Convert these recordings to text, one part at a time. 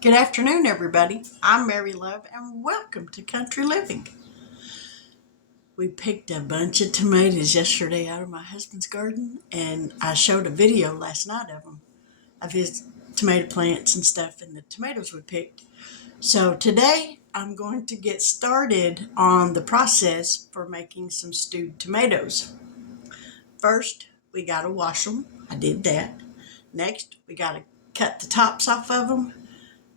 Good afternoon, everybody. I'm Mary Love, and welcome to Country Living. We picked a bunch of tomatoes yesterday out of my husband's garden, and I showed a video last night of them, of his tomato plants and stuff, and the tomatoes we picked. So today, I'm going to get started on the process for making some stewed tomatoes. First, we got to wash them. I did that. Next, we got to cut the tops off of them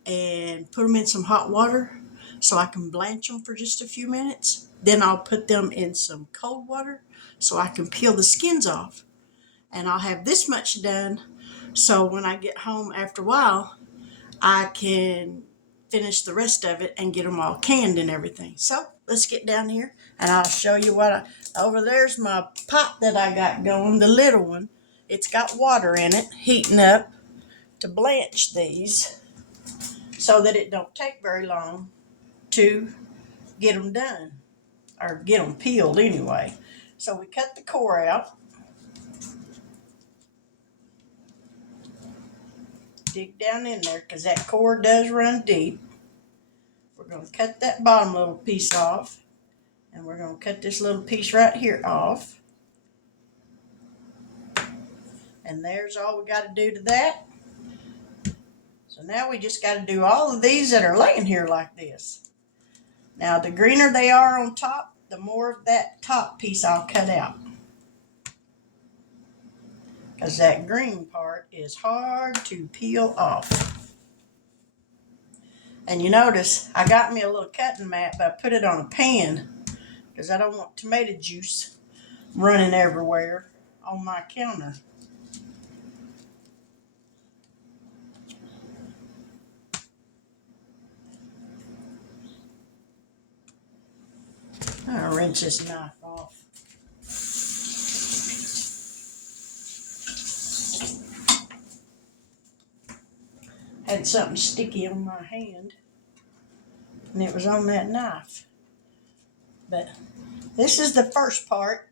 and put them in some hot water so I can blanch them for just a few minutes. Then I'll put them in some cold water so I can peel the skins off. And I'll have this much done so when I get home after a while, I can finish the rest of it and get them all canned and everything. So let's get down here and I'll show you over there's my pot that I got going, the little one. It's got water in it, heating up to blanch these, so that it don't take very long to get them done, or get them peeled anyway. So we cut the core out, dig down in there because that core does run deep. We're going to cut that bottom little piece off, and we're going to cut this little piece right here off. And there's all we got to do to that. So now we just got to do all of these that are laying here like this. Now the greener they are on top, the more of that top piece I'll cut out, because that green part is hard to peel off. And you notice I got me a little cutting mat, but I put it on a pan because I don't want tomato juice running everywhere on my counter. I'll rinse this knife off. Had something sticky on my hand, and it was on that knife. But this is the first part,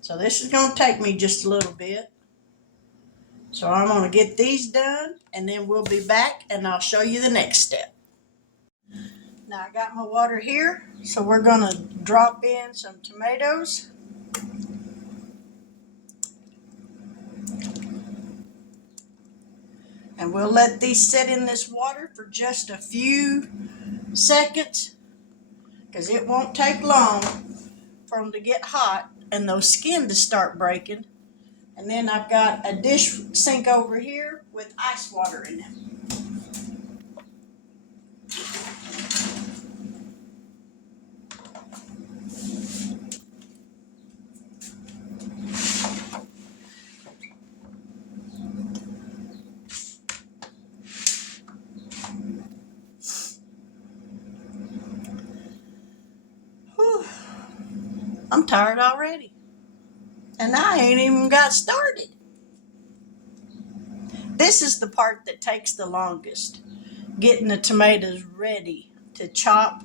so this is going to take me just a little bit. So I'm going to get these done, and then we'll be back, and I'll show you the next step. Now I got my water here, so we're going to drop in some tomatoes. And we'll let these sit in this water for just a few seconds, because it won't take long for them to get hot and those skin to start breaking. And then I've got a dish sink over here with ice water in it. Whew. I'm tired already. And I ain't even got started. This is the part that takes the longest. Getting the tomatoes ready to chop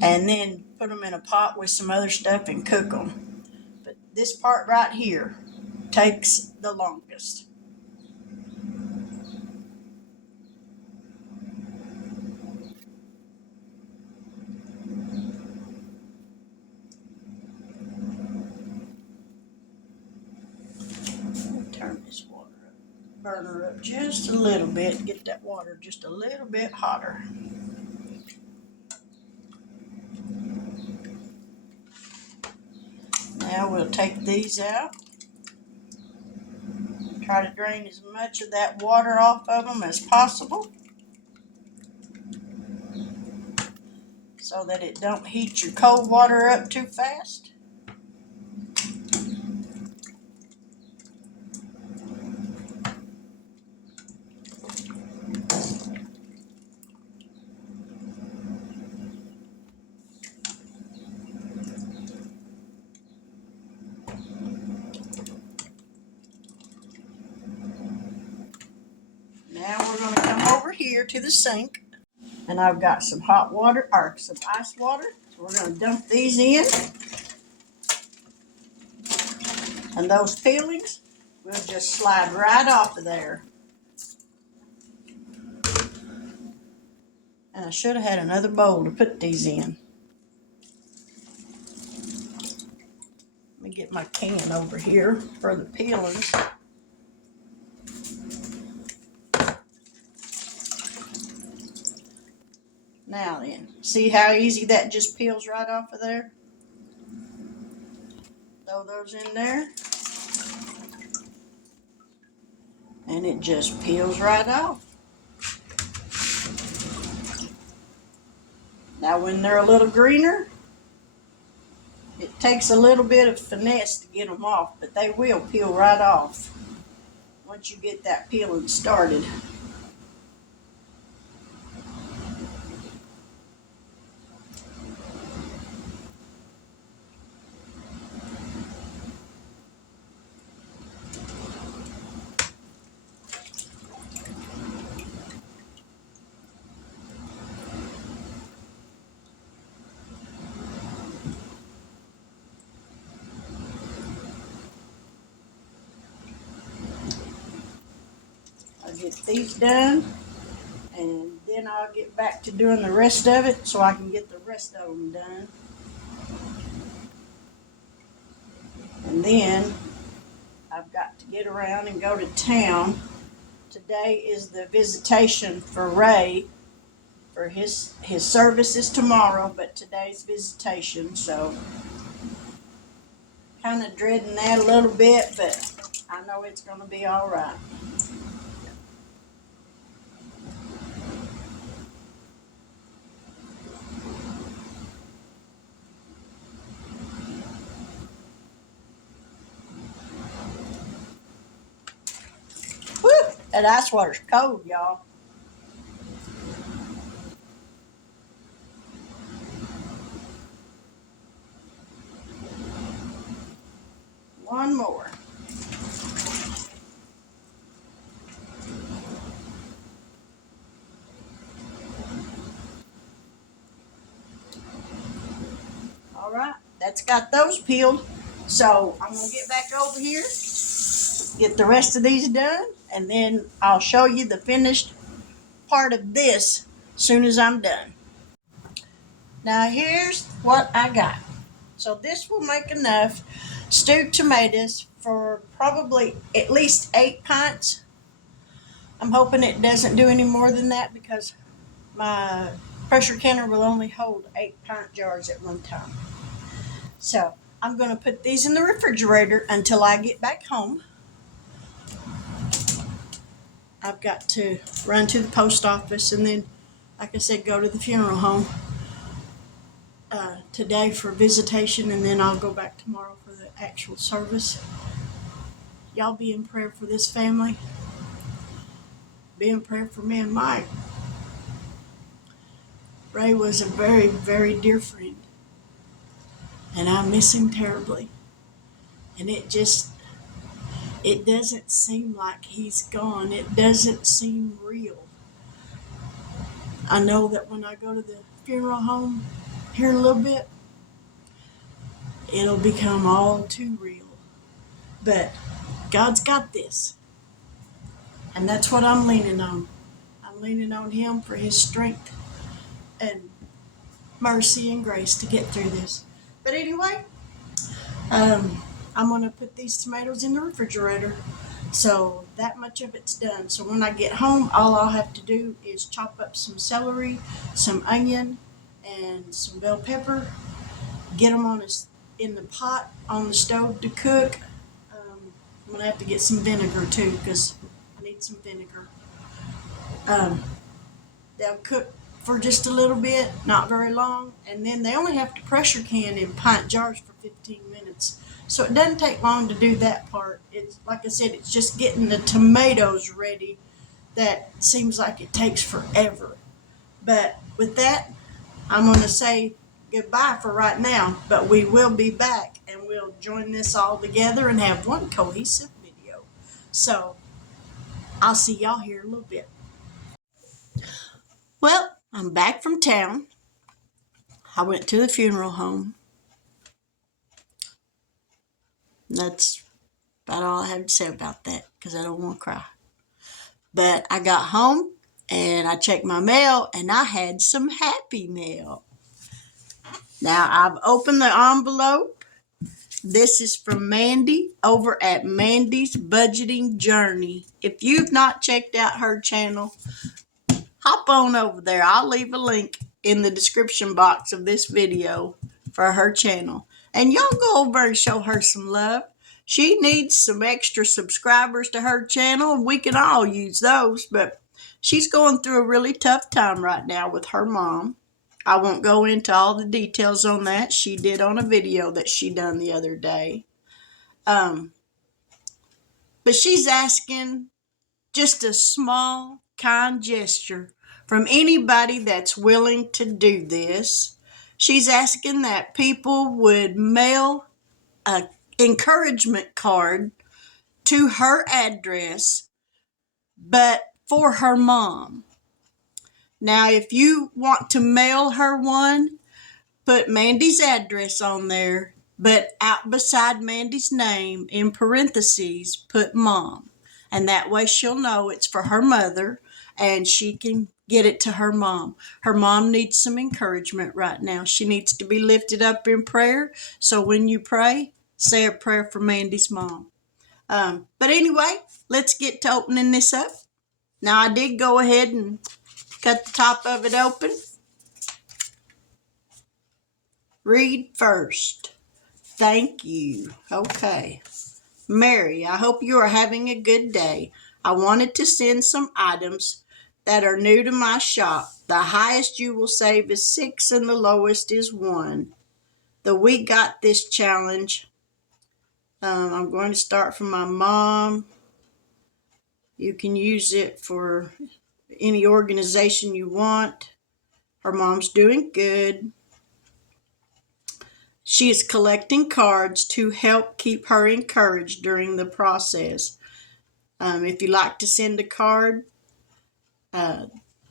and then put them in a pot with some other stuff and cook them. But this part right here takes the longest. Turn this burner up just a little bit, get that water just a little bit hotter. Now we'll take these out. Try to drain as much of that water off of them as possible so that it don't heat your cold water up too fast. Now we're going to come over here to the sink, and I've got some hot water, or some ice water. So we're going to dump these in. And those peelings, we'll just slide right off of there. And I should have had another bowl to put these in. Let me get my can over here for the peelings. Now then, see how easy that just peels right off of there? Throw those in there. And it just peels right off. Now when they're a little greener, it takes a little bit of finesse to get them off, but they will peel right off once you get that peeling started. I'll get these done, and then I'll get back to doing the rest of it so I can get the rest of them done. And then I've got to get around and go to town. Today is the visitation for Ray for his service is tomorrow, but today's visitation, so kind of dreading that a little bit, but I know it's going to be all right. Whew, that ice water's cold, y'all. One more. All right, that's got those peeled. So I'm going to get back over here, get the rest of these done, and then I'll show you the finished part of this as soon as I'm done. Now here's what I got. So this will make enough stewed tomatoes for probably at least 8 pints. I'm hoping it doesn't do any more than that because my pressure canner will only hold 8-pint jars at one time. So I'm going to put these in the refrigerator until I get back home. I've got to run to the post office and then, like I said, go to the funeral home today for visitation, and then I'll go back tomorrow for the actual service. Y'all be in prayer for this family. Be in prayer for me and Mike. Ray was a very, very dear friend, and I miss him terribly. And it doesn't seem like he's gone. It doesn't seem real. I know that when I go to the funeral home here in a little bit, it'll become all too real. But God's got this. And that's what I'm leaning on. I'm leaning on Him for His strength and mercy and grace to get through this. But anyway, I'm going to put these tomatoes in the refrigerator. So that much of it's done. So when I get home, all I'll have to do is chop up some celery, some onion, and some bell pepper. Get them in the pot on the stove to cook. I'm going to have to get some vinegar too because I need some vinegar. They'll cook for just a little bit, not very long, and then they only have to pressure can in pint jars for 15 minutes. So it doesn't take long to do that part. It's like I said, it's just getting the tomatoes ready that seems like it takes forever. But with that, I'm going to say goodbye for right now, but we will be back and we'll join this all together and have one cohesive video. So I'll see y'all here in a little bit. Well, I'm back from town. I went to the funeral home. That's about all I have to say about that because I don't want to cry. But I got home and I checked my mail and I had some happy mail. Now I've opened the envelope. This is from Mandy over at Mandy's Budgeting Journey. If you've not checked out her channel, hop on over there. I'll leave a link in the description box of this video for her channel. And y'all go over and show her some love. She needs some extra subscribers to her channel, and we can all use those. But she's going through a really tough time right now with her mom. I won't go into all the details on that. She did on a video that she done the other day. But she's asking just a small, kind gesture from anybody that's willing to do this. She's asking that people would mail an encouragement card to her address, but for her mom. Now, if you want to mail her one, put Mandy's address on there, but out beside Mandy's name, in parentheses, put Mom. And that way she'll know it's for her mother, and she can get it to her mom. Her mom needs some encouragement right now. She needs to be lifted up in prayer. So when you pray, say a prayer for Mandy's mom. But anyway, let's get to opening this up. Now, I did go ahead and cut the top of it open. Read first. Thank you. Okay. Mary, I hope you are having a good day. I wanted to send some items that are new to my shop. The highest you will save is 6 and the lowest is 1. The We Got This challenge. I'm going to start from my mom. You can use it for any organization you want. Her mom's doing good. She is collecting cards to help keep her encouraged during the process. If you like to send a card,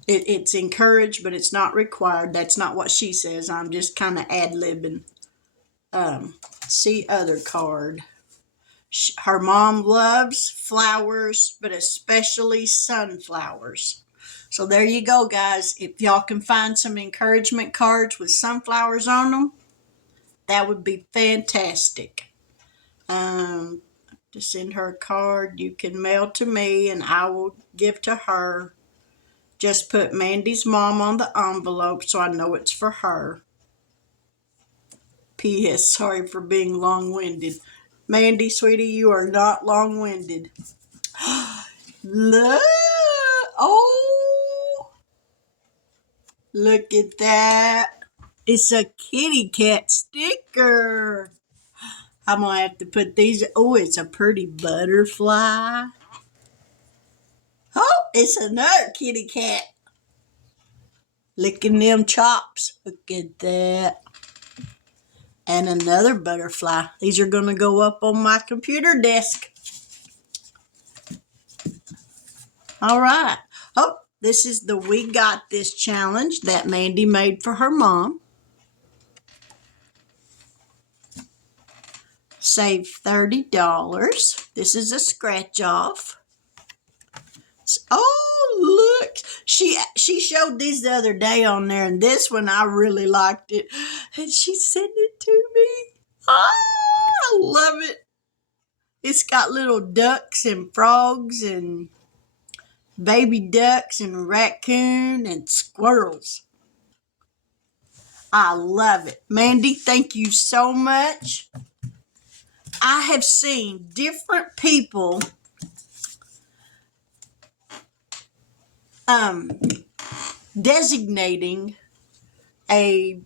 it's encouraged, but it's not required. That's not what she says. I'm just kind of ad-libbing. See other card. Her mom loves flowers, but especially sunflowers. So there you go, guys. If y'all can find some encouragement cards with sunflowers on them, that would be fantastic. To send her a card, you can mail to me and I will give to her. Just put Mandy's mom on the envelope so I know it's for her. P.S. Sorry for being long-winded. Mandy, sweetie, you are not long-winded. Look! Oh! Look at that. It's a kitty cat sticker. I'm going to have to put these. Oh, it's a pretty butterfly. Oh, it's another kitty cat. Licking them chops. Look at that. And another butterfly. These are going to go up on my computer desk. All right. Oh, this is the We Got This challenge that Mandy made for her mom. Save $30. This is a scratch off. Oh, look. She showed these the other day on there, and this one I really liked it. And she sent it to me. Oh, I love it. It's got little ducks and frogs and baby ducks and raccoon and squirrels. I love it. Mandy, thank you so much. I have seen different people designating a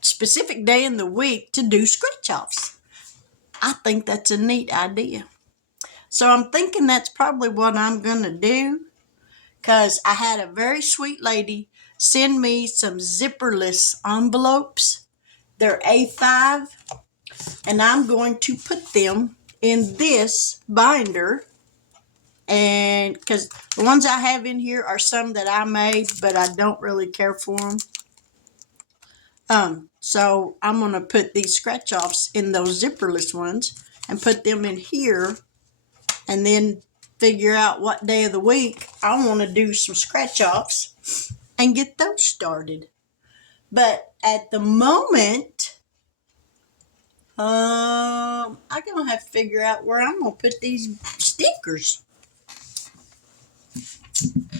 specific day in the week to do scratch-offs. I think that's a neat idea. So I'm thinking that's probably what I'm going to do, because I had a very sweet lady send me some zipperless envelopes. They're A5, and I'm going to put them in this binder. And because the ones I have in here are some that I made, but I don't really care for them. So I'm going to put these scratch-offs in those zipperless ones and put them in here. And then figure out what day of the week I want to do some scratch offs and get those started. But at the moment, I'm gonna have to figure out where I'm gonna put these stickers.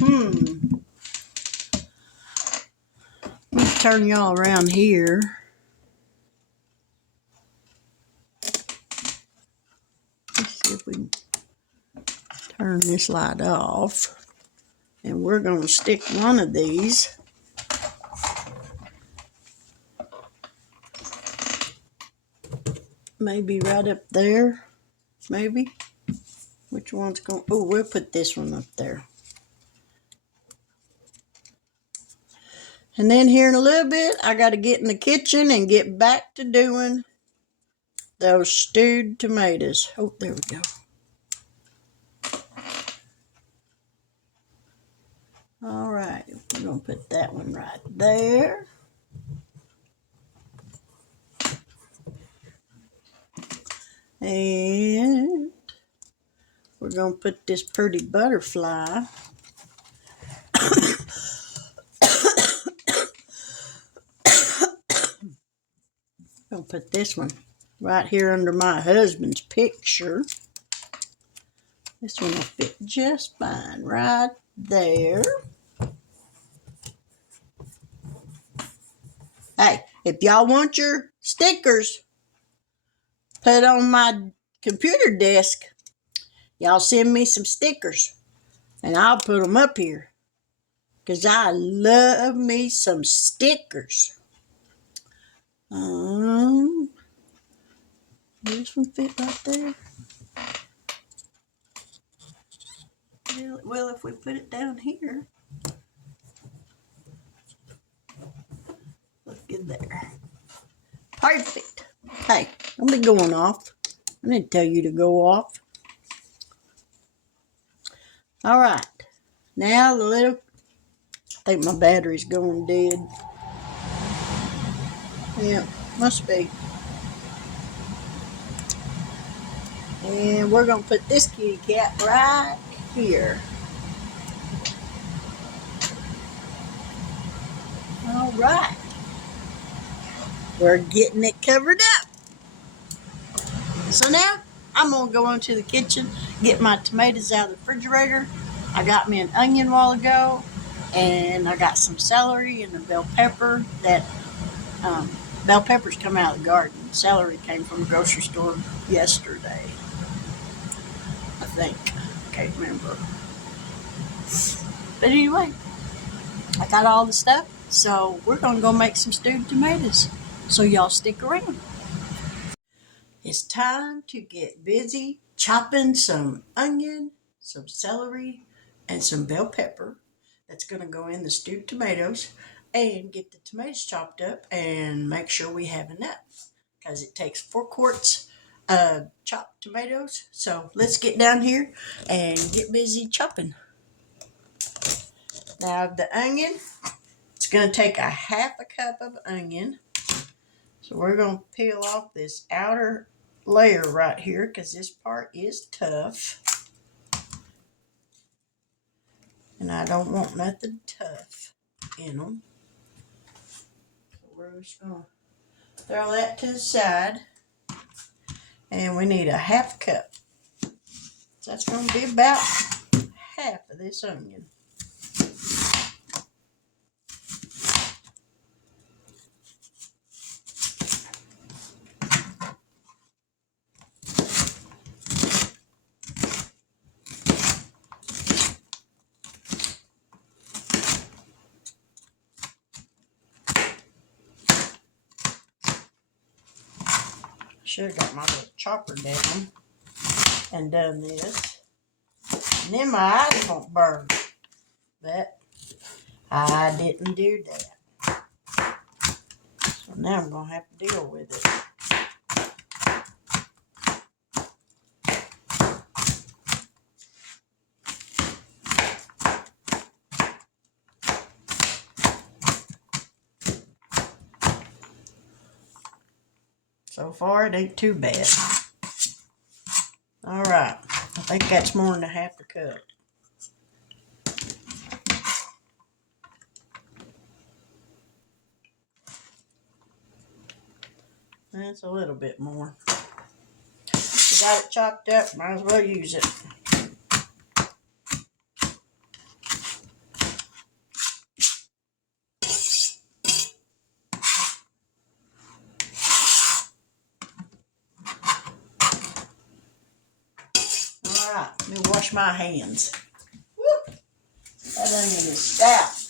Let me turn y'all around here. Let's see if we can turn this light off. And we're gonna stick one of these. Maybe right up there. Maybe. Which one's going? Oh, we'll put this one up there. And then here in a little bit, I got to get in the kitchen and get back to doing those stewed tomatoes. Oh, there we go. All right, we're going to put that one right there. And we're going to put this pretty butterfly I'll put this one right here under my husband's picture. This one will fit just fine right there. Hey, if y'all want your stickers put on my computer desk, y'all send me some stickers and I'll put them up here. Because I love me some stickers. This one fit right there. Well, if we put it down here, look good there. Perfect. Hey, don't be going off. I didn't tell you to go off. All right. Now the little, I think my battery's going dead. Yeah, must be. And we're going to put this kitty cat right here. All right. We're getting it covered up. So now I'm going to go into the kitchen, get my tomatoes out of the refrigerator. I got me an onion a while ago, and I got some celery and a bell pepper. Bell peppers come out of the garden. Celery came from the grocery store yesterday, I think. Can't remember. But anyway, I got all the stuff, so we're going to go make some stewed tomatoes. So y'all stick around. It's time to get busy chopping some onion, some celery, and some bell pepper. That's going to go in the stewed tomatoes, and get the tomatoes chopped up and make sure we have enough, because it takes 4 quarts of chopped tomatoes. So let's get down here and get busy chopping. Now the onion, it's going to take a half a cup of onion. So we're going to peel off this outer layer right here, because this part is tough. And I don't want nothing tough in them. So we're just going to throw that to the side. And we need a half cup. So that's going to be about half of this onion. Should have got my little chopper down and done this. And then my eyes won't burn. But I didn't do that. So now I'm going to have to deal with it. So far, it ain't too bad. All right. I think that's more than a half a cup. That's a little bit more. You got it chopped up, might as well use it. Alright, let me wash my hands. Woo! That onion is stout.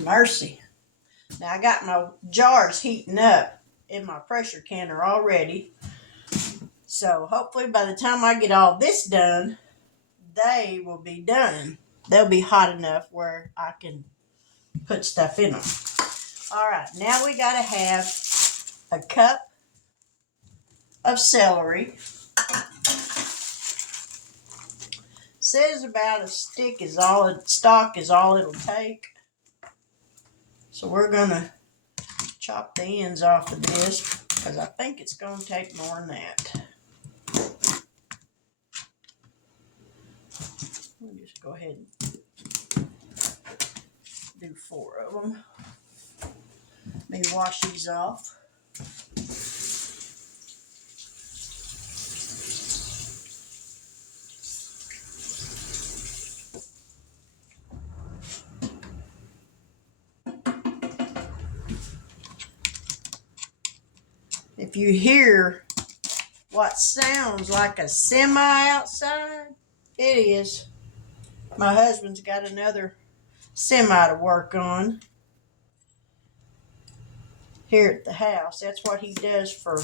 Mercy. Now I got my jars heating up in my pressure canner already. So hopefully by the time I get all this done, they will be done. They'll be hot enough where I can put stuff in them. Alright, now we gotta have a cup of celery. Says about a stick is all, stalk is all it'll take. So we're gonna chop the ends off of this because I think it's gonna take more than that. We'll just go ahead and do 4 of them. Let me wash these off. If you hear what sounds like a semi outside, it is. My husband's got another semi to work on here at the house. That's what he does for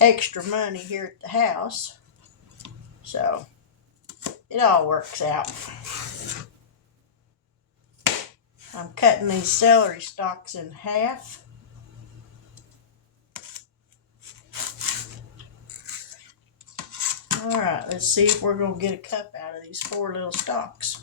extra money here at the house. So it all works out. I'm cutting these celery stalks in half. All right, let's see if we're going to get a cup out of these 4 little stalks.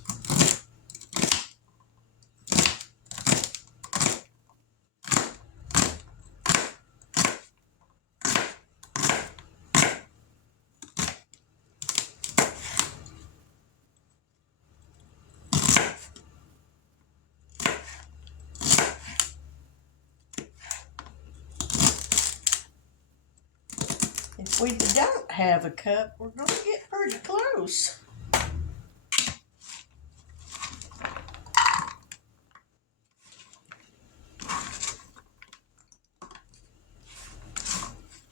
If we don't have a cup, we're going to get pretty close.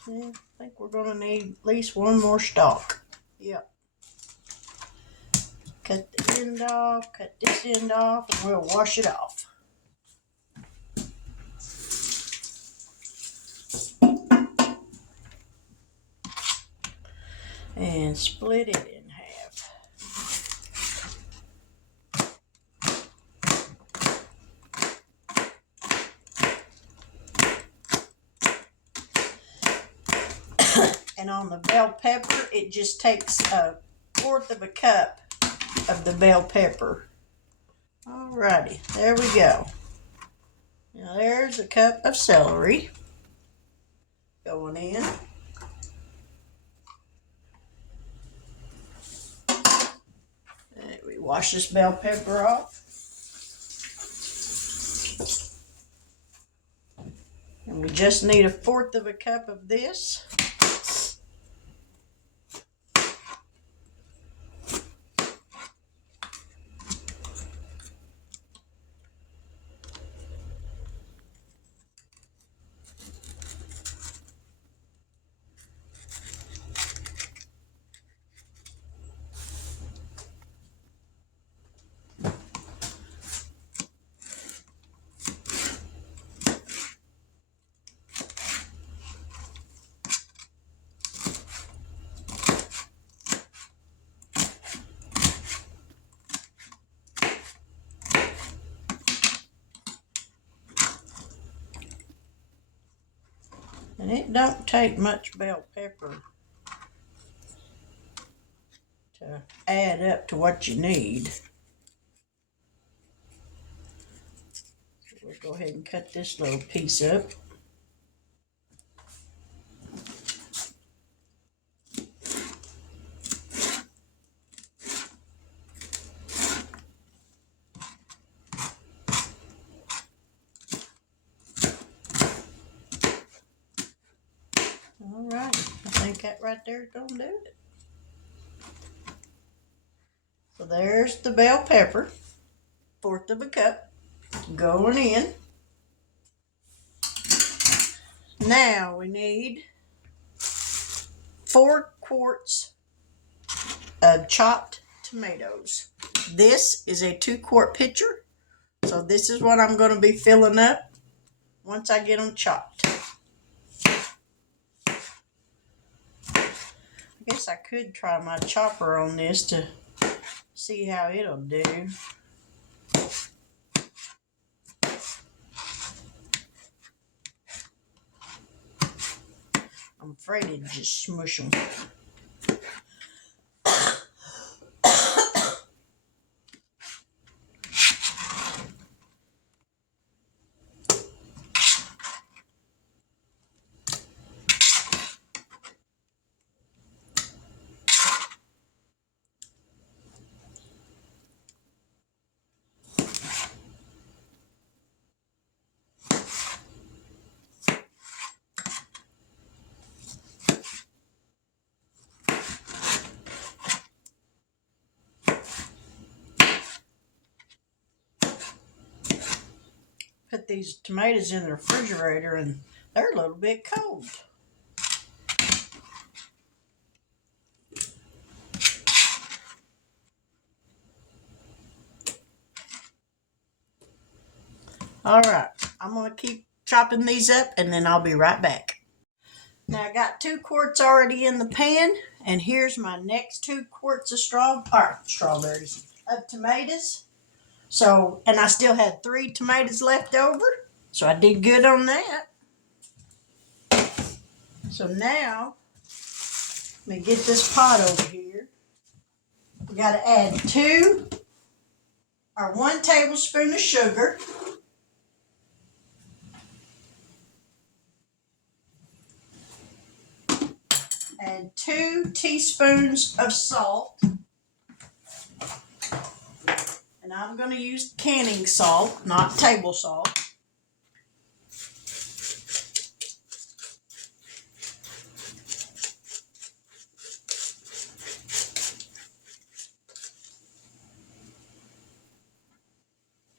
I think we're going to need at least 1 more stalk. Yep. Cut the end off, cut this end off, and we'll wash it off. And split it in half. And on the bell pepper, it just takes 1/4 of a cup of the bell pepper. Alrighty, there we go. Now there's a cup of celery going in. And we wash this bell pepper off. And we just need 1/4 of a cup of this. And it don't take much bell pepper to to add up to what you need. So we'll go ahead and cut this little piece up. All right, I think that right there is going to do it. So there's the bell pepper, 1/4 of a cup, going in. Now we need 4 quarts of chopped tomatoes. This is a 2-quart pitcher, so this is what I'm going to be filling up once I get them chopped. I guess I could try my chopper on this to see how it'll do. I'm afraid it'd just smush them. Put these tomatoes in the refrigerator and they're a little bit cold. All right, I'm going to keep chopping these up and then I'll be right back. Now I got 2 quarts already in the pan, and here's my next 2 quarts of strawberries of tomatoes. So, and I still had 3 tomatoes left over, so I did good on that. So now, let me get this pot over here. We got to add 1 tablespoon of sugar. And 2 teaspoons of salt. And I'm going to use canning salt, not table salt.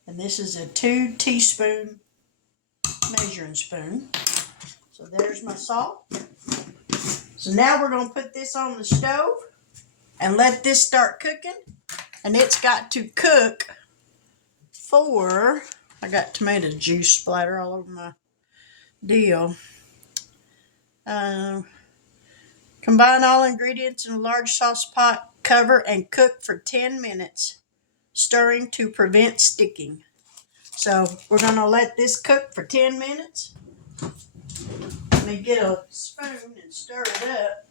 And this is a 2 teaspoon measuring spoon. So there's my salt. So now we're going to put this on the stove and let this start cooking. And it's got to cook for, I got tomato juice splatter all over my deal. Combine all ingredients in a large sauce pot, cover and cook for 10 minutes, stirring to prevent sticking. So we're going to let this cook for 10 minutes. Let me get a spoon and stir it up.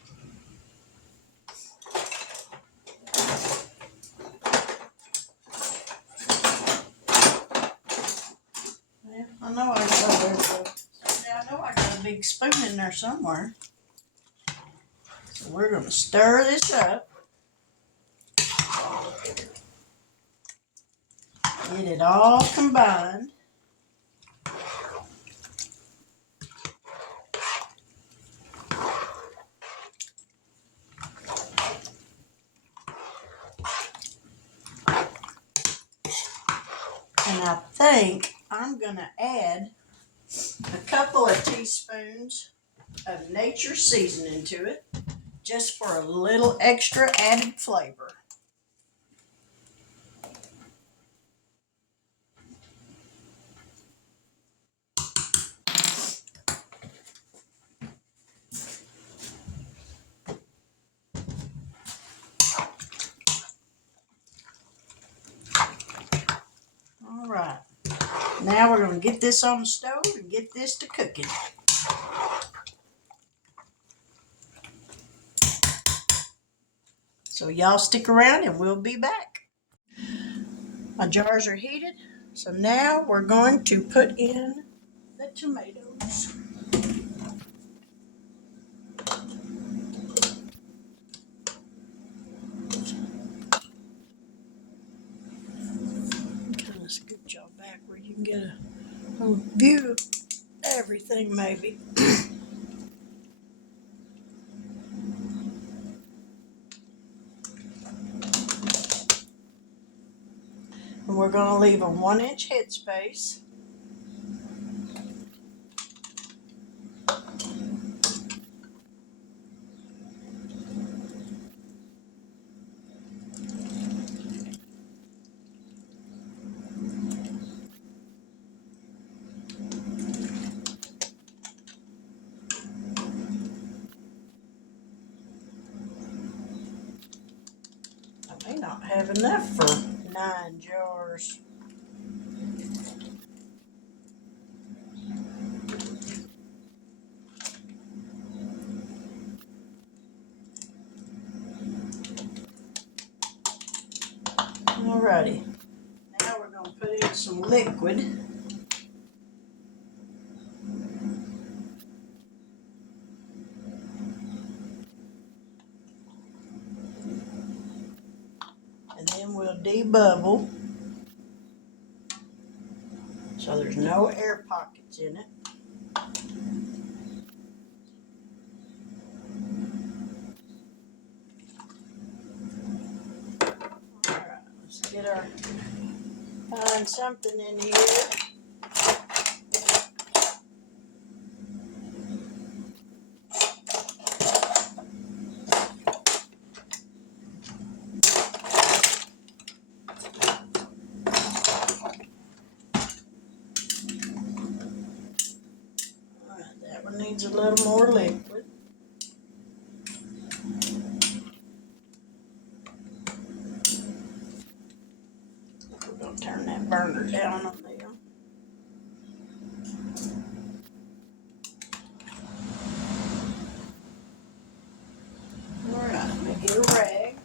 Yeah, I know I got a big spoon in there somewhere. So we're going to stir this up. Get it all combined. And I think I'm going to add a couple of teaspoons of nature seasoning to it, just for a little extra added flavor. All right, now we're going to get this on the stove and get this to cooking. So So y'all stick around and we'll be back. My jars are heated, so now we're going to put in the tomatoes. Kind of scoot y'all back where you can get a view of everything maybe. And we're going to leave a 1-inch headspace. I may not have enough for 9 jars. Alrighty, now we're going to put in some liquid. And then we'll debubble so there's no air pockets in it. Alright, let's get our, find something in here. Alright, that one needs a little more liquid. We're going to turn that burner down on them. Alright, let me get a rag.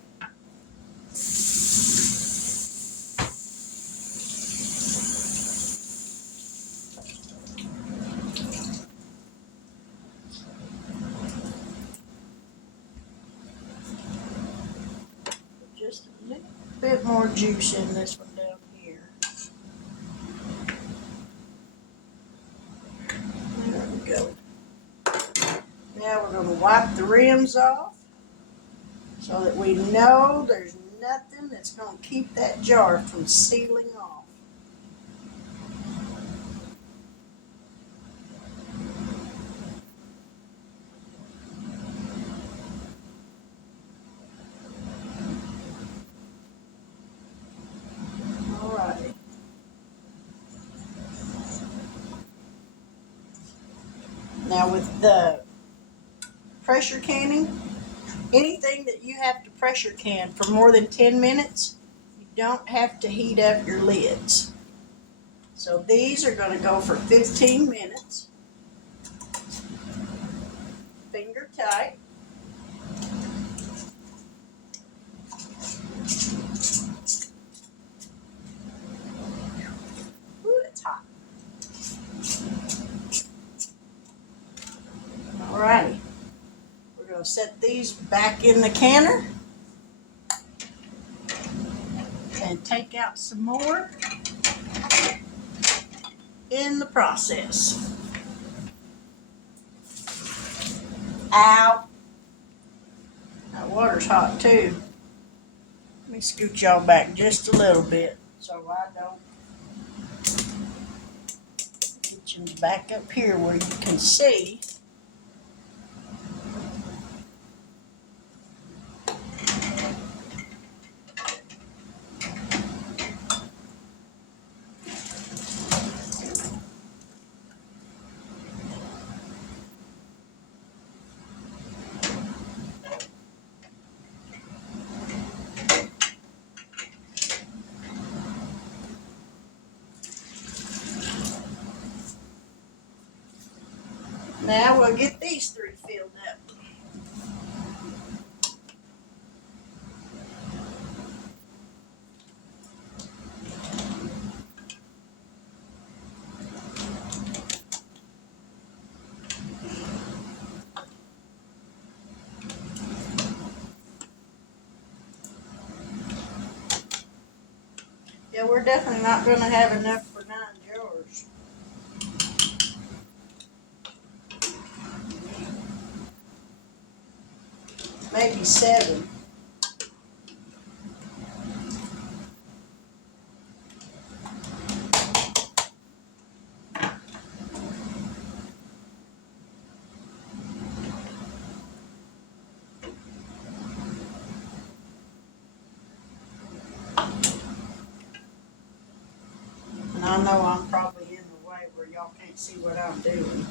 Just a little bit more juice in this one down here. There we go. Now we're going to wipe the rims off so that we know there's nothing that's going to keep that jar from sealing off. Alrighty. Now with the pressure canning, anything that you have to pressure can for more than 10 minutes, you don't have to heat up your lids. So these are going to go for 15 minutes. Finger tight. Ooh, it's hot. Alrighty. We're going to set these back in the canner and take out some more in the process. Ow. That water's hot too. Let me scoot y'all back just a little bit so I don't get you back up here where you can see. Now we'll get these 3 filled up. Yeah, we're definitely not going to have enough for 9 jars. Maybe 7. And I know I'm probably in the way where y'all can't see what I'm doing.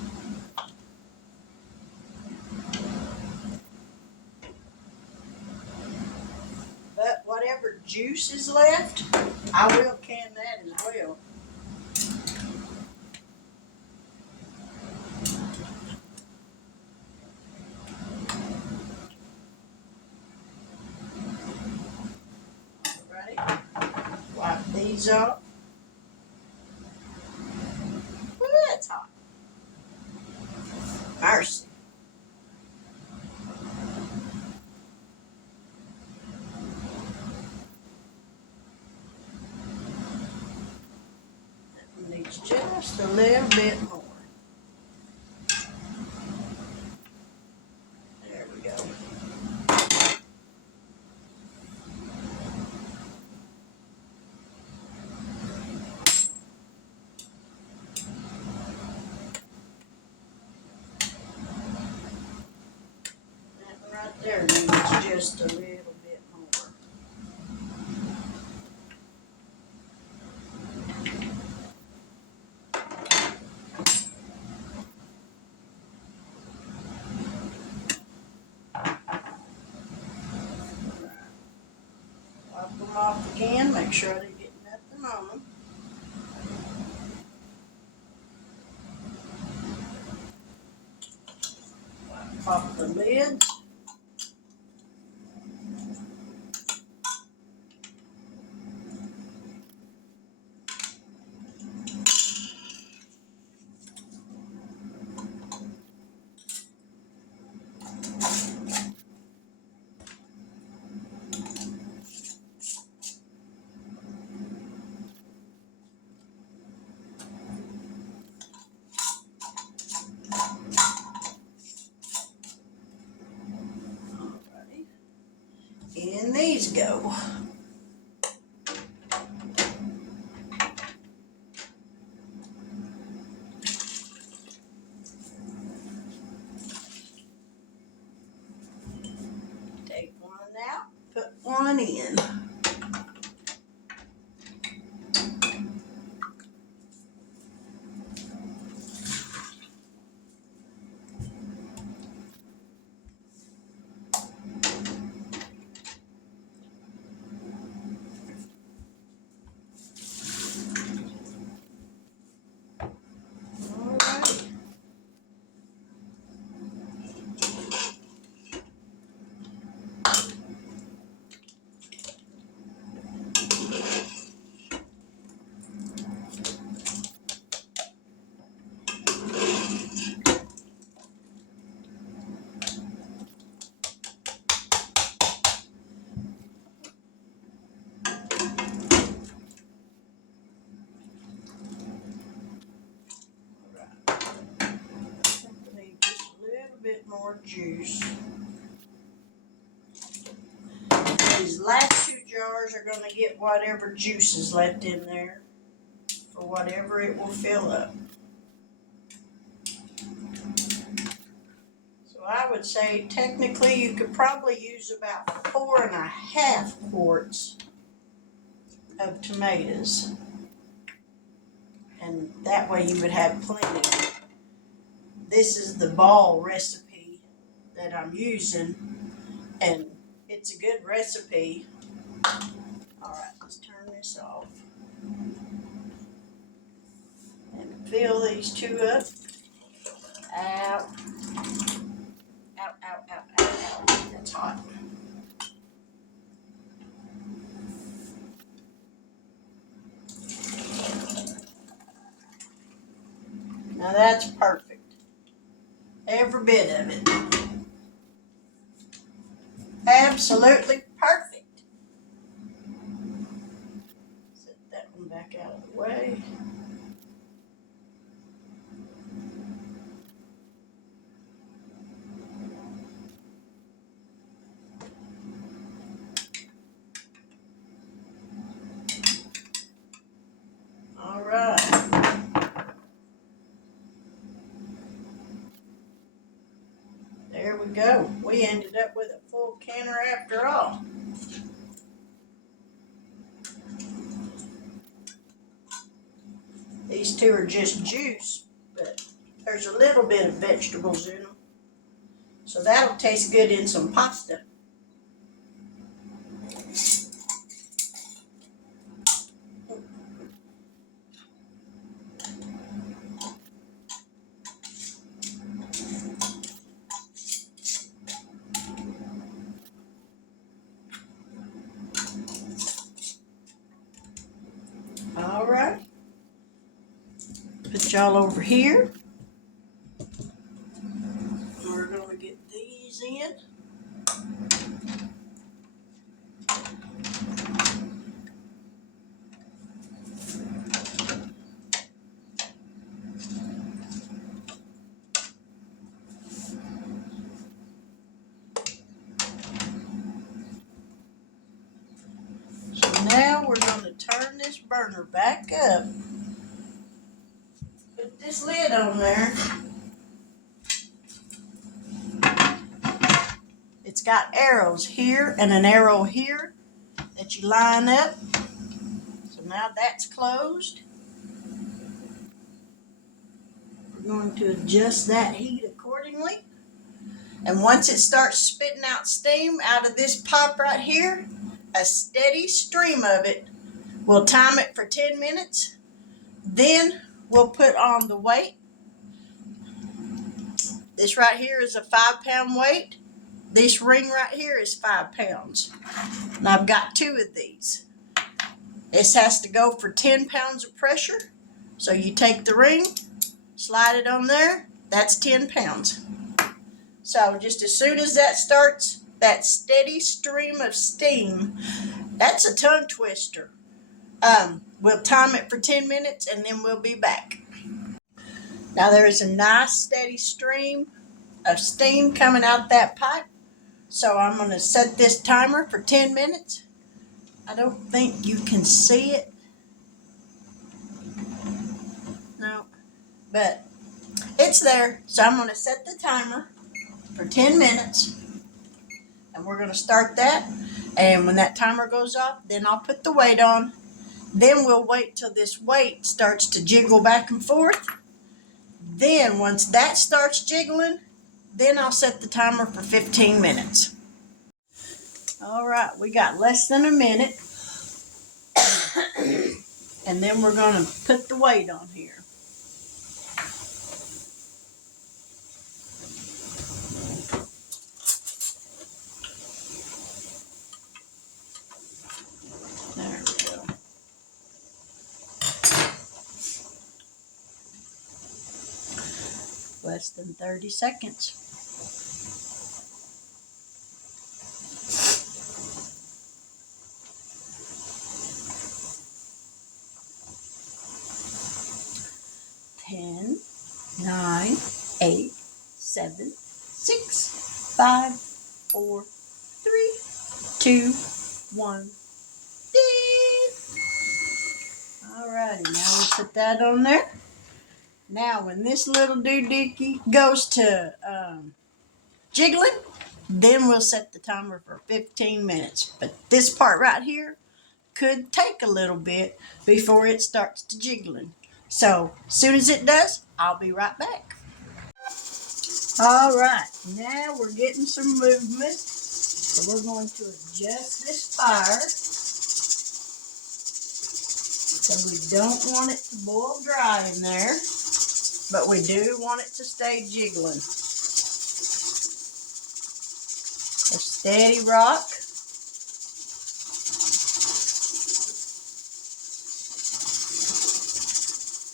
But whatever juice is left, I will can that as well. Alright, wipe these off. Ooh, that's hot. Mercy. That needs just a little bit more. There we go. That right there needs just a little bit more. Wipe them off again, make sure they get nothing on them. Pop the lid. Alrighty. In these go. Take one out, put one in. Alright. Need just a little bit more juice. These last 2 jars are going to get whatever juice is left in there for whatever it will fill up. So I would say technically you could probably use about 4.5 quarts of tomatoes. And that way you would have plenty. This is the ball recipe that I'm using, and it's a good recipe. Alright, let's turn this off. And fill these 2 up. Out. Out, out, out, out, out. That's hot. Now that's perfect. Every bit of it. Absolutely perfect. Set back out of the way. All right. There we go. We ended up with a full canner after all. These two are just juice, but there's a little bit of vegetables in them. So that'll taste good in some pasta. All right. Put y'all over here. We're going to get these in. So now we're going to turn this burner back up. Put this lid on there. It's got arrows here and an arrow here that you line up. So now that's closed. We're going to adjust that heat accordingly. And once it starts spitting out steam out of this pipe right here, a steady stream of it, we'll time it for 10 minutes. Then we'll put on the weight. This right here is a 5-pound weight. This ring right here is 5 pounds. And I've got 2 of these. This has to go for 10 pounds of pressure. So you take the ring, slide it on there, that's 10 pounds. So just as soon as that starts, that steady stream of steam, that's a tongue twister. We'll time it for 10 minutes and then we'll be back. Now there is a nice steady stream of steam coming out that pipe. So I'm going to set this timer for 10 minutes. I don't think you can see it. No, but it's there. So I'm going to set the timer for 10 minutes. And we're going to start that. And when that timer goes off, then I'll put the weight on. Then we'll wait till this weight starts to jiggle back and forth. Then once that starts jiggling, then I'll set the timer for 15 minutes. All right, we got less than a minute. And then we're going to put the weight on here. There we go. Less than 30 seconds. Ten, 9, 8, 7, 6, 5, 4, 3, 2, 1. Alrighty, now we'll put that on there. Now when this little doohickey goes to jiggling, then we'll set the timer for 15 minutes. But this part right here could take a little bit before it starts to jiggling. So as soon as it does, I'll be right back. All right, now we're getting some movement. So we're going to adjust this fire. So we don't want it to boil dry in there, but we do want it to stay jiggling. A steady rock.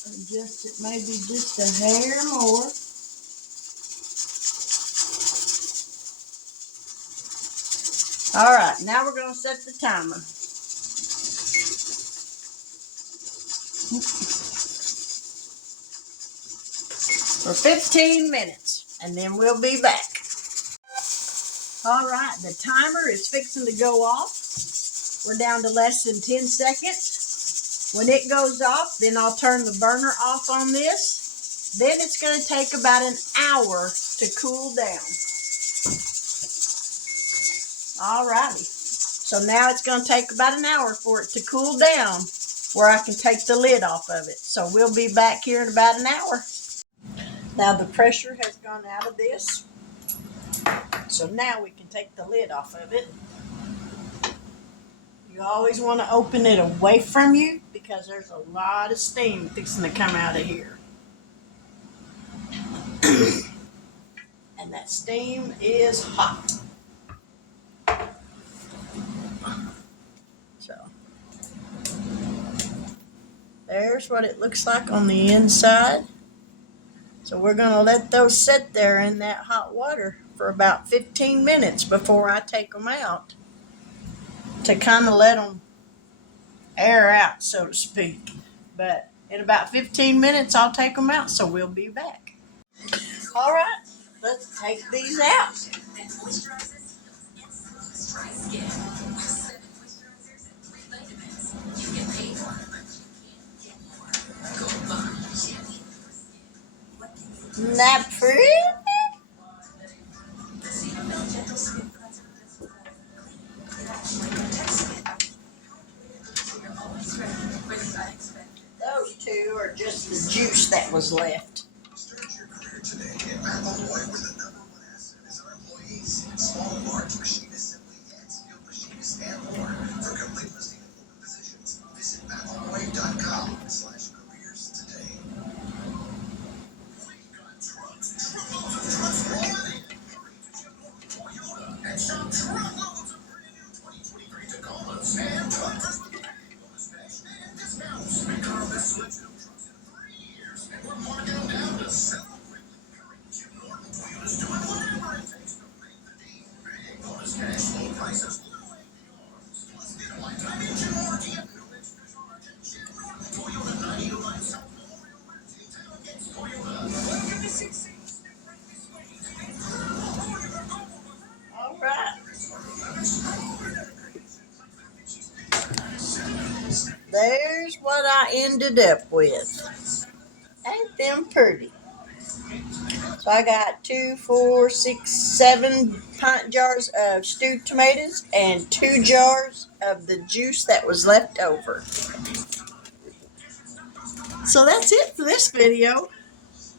Adjust it maybe just a hair more. All right, now we're going to set the timer. for 15 minutes, and then we'll be back. All right, the timer is fixing to go off. We're down to less than 10 seconds. When it goes off, then I'll turn the burner off on this. Then it's going to take about an hour to cool down. All righty. So now it's going to take about an hour for it to cool down where I can take the lid off of it. So we'll be back here in about an hour. Now the pressure has gone out of this. So now we can take the lid off of it. You always want to open it away from you because there's a lot of steam fixing to come out of here. And that steam is hot. So there's what it looks like on the inside. So we're going to let those sit there in that hot water for about 15 minutes before I take them out to kind of let them air out, so to speak. But in about 15 minutes, I'll take them out, so we'll be back. All right, let's take these out. Isn't that pretty? Those two are just the juice that was left. All right. There's what I ended up with. Ain't them pretty? So I got 2, 4, 6, 7 pint jars of stewed tomatoes and 2 jars of the juice that was left over. So that's it for this video.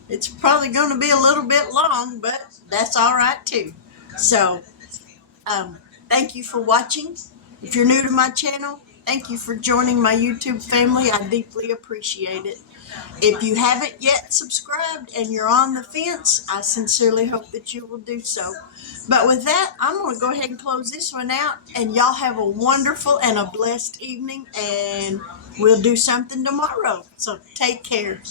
It's probably going to be a little bit long, but that's all right too. So thank you for watching. If you're new to my channel, thank you for joining my YouTube family. I deeply appreciate it. If you haven't yet subscribed and you're on the fence, I sincerely hope that you will do so. But with that, I'm going to go ahead and close this one out, and y'all have a wonderful and a blessed evening, and we'll do something tomorrow. So take care.